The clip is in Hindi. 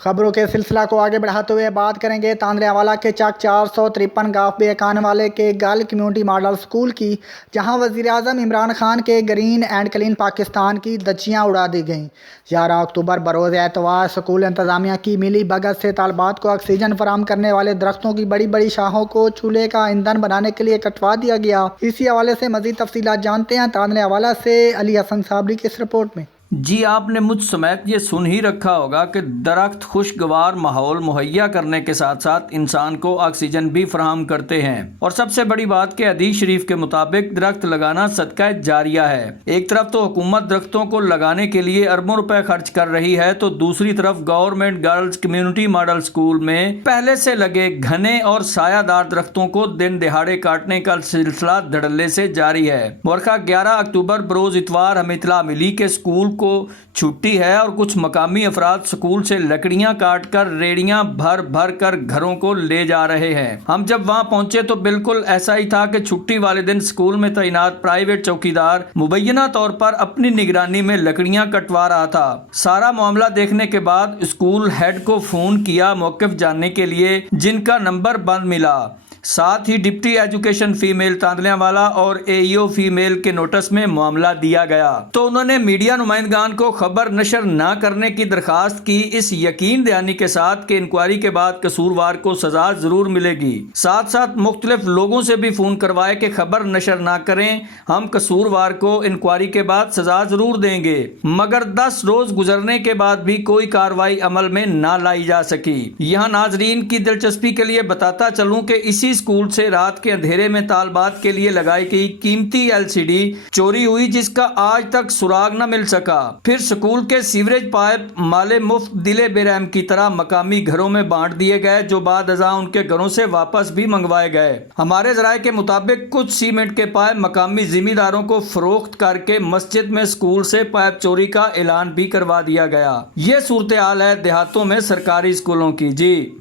खबरों के सिलसिला को आगे बढ़ाते हुए बात करेंगे तांदलियांवाला के चक 453 गाँव में अकानवाली के गर्ल कम्युनिटी मॉडल स्कूल की, जहां वज़ीर-ए-आज़म इमरान खान के ग्रीन एंड क्लीन पाकिस्तान की धज्जियां उड़ा दी गईं। 11 अक्टूबर बरोज़ एतवार स्कूल इंतज़ामिया की मिली भगत से तालबात को ऑक्सीजन फराहम करने वाले दरख्तों की बड़ी बड़ी शाखों को चूल्हे का ईंधन बनाने के लिए कटवा दिया गया। इसी हवाले से मज़ीद तफसीलात जानते हैं तांदलियांवाला से अली हसन साबरी की इस रिपोर्ट में। जी, आपने मुझ समेत ये सुन ही रखा होगा कि दरख्त खुशगवार माहौल मुहैया करने के साथ साथ इंसान को ऑक्सीजन भी फराहम करते हैं। और सबसे बड़ी बात कि हदीस शरीफ के मुताबिक दरख्त लगाना सदका जारिया है। एक तरफ तो हुकूमत दरख्तों को लगाने के लिए अरबों रुपए खर्च कर रही है, तो दूसरी तरफ government girls community model school में पहले से लगे घने और सायादार दरख्तों को दिन दिहाड़े काटने का सिलसिला धड़ल्ले से जारी है। मुर्खा 11 अक्टूबर बरोज इतवार हमें इतला मिली कि स्कूल को छुट्टी है और कुछ मकामी अफराद स्कूल से लकड़ियां काटकर रेडियां भर भर कर घरों को ले जा रहे हैं। हम जब वहां पहुंचे तो बिल्कुल ऐसा ही था कि छुट्टी वाले दिन स्कूल में तैनात प्राइवेट चौकीदार मुबैना तौर पर अपनी निगरानी में लकड़ियां कटवा रहा था। सारा मामला देखने के बाद स्कूल हेड को फोन किया मौक़िफ़ जानने के लिए, जिनका नंबर बंद मिला। साथ ही डिप्टी एजुकेशन फीमेल तांदलियांवाला और एईओ फीमेल के नोटिस में मामला दिया गया, तो उन्होंने मीडिया नुमाइंदगान को खबर नशर न करने की दरखास्त की, इस यकीन दहानी के साथ कि इंक्वायरी के बाद कसूरवार को सजा जरूर मिलेगी। साथ साथ मुख्तलिफ लोगों से भी फोन करवाए कि खबर नशर न करें, हम कसूरवार को इंक्वायरी के बाद सजा जरूर देंगे। मगर 10 रोज गुजरने के बाद भी कोई कार्रवाई अमल में न लाई जा सकी। यहाँ नाजरीन की दिलचस्पी के लिए बताता चलूं कि इसी स्कूल से रात के अंधेरे में तालबात के लिए लगाई गई कीमती एलसीडी चोरी हुई, जिसका आज तक सुराग न मिल सका। फिर स्कूल के सीवरेज पाइप माले मुफ्त दिले बेरहम की तरह मकामी घरों में बांट दिए गए, जो बाद अज़ा उनके घरों से वापस भी मंगवाए गए। हमारे जराये के मुताबिक कुछ सीमेंट के पाइप मकामी जिम्मेदारों को फरोख्त करके मस्जिद में स्कूल से पाइप चोरी का ऐलान भी करवा दिया गया। ये सूरत हाल है देहातों में सरकारी स्कूलों की। जी।